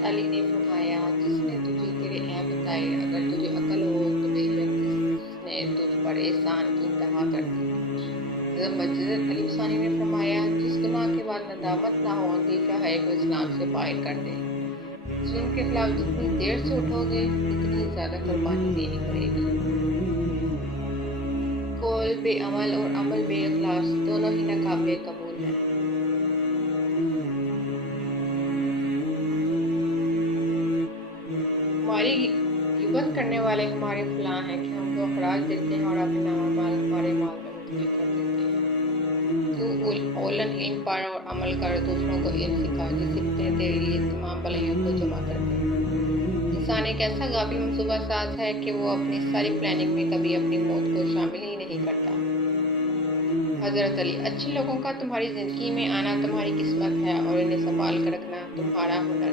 حضرت علی نے فرمایا، جس نے تجھے تیرے عیب بتائے، اگر تجھے عقل ہو تو بے شک اس نے تجھ پر احسان کی انتہا کر دی۔ حضرت مسجد علی ثانی نے فرمایا، جس گناہ کے بعد ندامت نہ ہو، اندیشہ ہے کہ وہ اسلام سے باہر کر دے۔ ظلم کے خلاف جتنی دیر سے اٹھو گے اتنی زیادہ قربانی دینی پڑے گی۔ قول بے عمل اور عمل بے اخلاص دونوں ہی ناقابل قبول ہیں۔ ہماری غیبت کرنے والے ہمارے فلاں ہیں کہ ہم کو اخراج دیتے ہیں اور اپنا مال ہمارے مال میں مدخل کر دیتے ہیں۔ تو اولن علم پڑھ اور عمل کر، دوسروں کو علم سکھا، جس سے تیرے لیے تمام بھلائیوں کو جمع کر دے۔ انسان ایک ایسا غافل منصوبہ ساز ہے کہ وہ اپنی ساری پلاننگ میں کبھی اپنی موت کو شامل ہی نہیں کرتا۔ حضرت علی: اچھے لوگوں کا تمہاری زندگی میں آنا تمہاری قسمت ہے اور انہیں سنبھال کر رکھنا تمہارا ہنر۔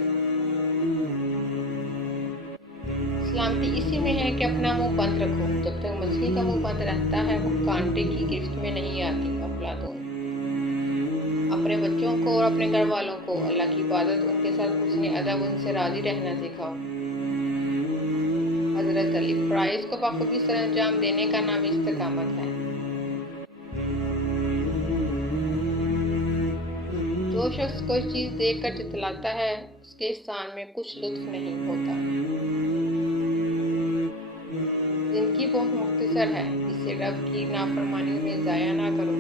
سلامتی اسی میں ہے کہ اپنا منہ بند رکھو۔ جب تک مچھلی کا منہ بند رہتا ہے وہ کانٹے کی گرفت میں نہیں آتی۔ افلاطون: اپنے بچوں کو اور اپنے گھر والوں کو اللہ کی عبادت، ان کے ساتھ حسن ادب، ان سے راضی رہنا سکھاؤ۔ حضرت علی: فرائض کو بخوبی سر انجام دینے کا نام استقامت ہے۔ جو شخص کوئی چیز دیکھ کر جتلاتا ہے اس کے احسان میں کچھ لطف نہیں ہوتا۔ زندگی بہت مختصر ہے، اسے رب کی نافرمانیوں میں ضائع نہ کرو۔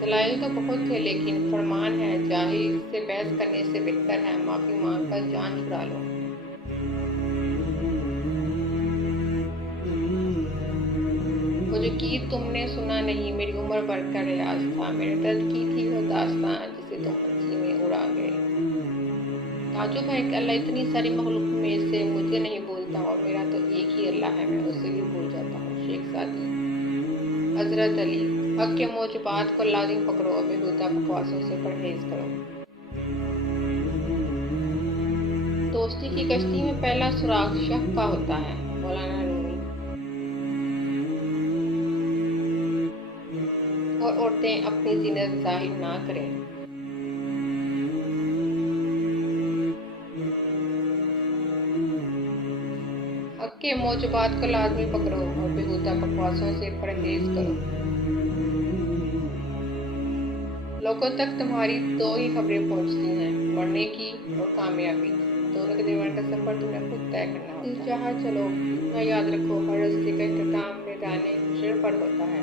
دلائل تو بہت تھے لیکن فرمان ہے، جاہل سے بحث کرنے سے بہتر ہے معافی مانگ کر جان چھڑا لو۔ وہ جو گیت تم نے سنا نہیں میری عمر بھر کا ریاض تھا، میرے درد کی تھی وہ داستان جسے تم ہنسی میں اڑا گئے۔ تعجب ہے کہ اللہ اتنی ساری مخلوق میں سے مجھے نہیں بھولتا اور میرا تو ایک ہی اللہ ہے، میں اسے بھی بھول جاتا ہوں۔ شیخ سعدی: حضرت علی: حق کے موجبات کو لازم پکڑو اور بیہودہ بکواسوں سے پرہیز کرو۔ دوستی کی کشتی میں پہلا سراغ شک کا ہوتا ہے۔ مولانا رومی۔ اور عورتیں اپنی زینت ظاہر نہ کریں۔ حق کے موجبات کو لازمی پکڑو اور بیہودہ بکواسوں سے پرہیز کرو۔ لوگوں تک تمہاری دو ہی خبریں پہنچتی ہیں، مرنے کی اور کامیابی کی۔ دونوں کے درمیان کا سفر تمہیں خود طے کرنا ہوتا ہے۔ جس جہاں چلو اتنا یاد رکھو، ہر راستے کا اختتام میدان حشر پر ہوتا ہے۔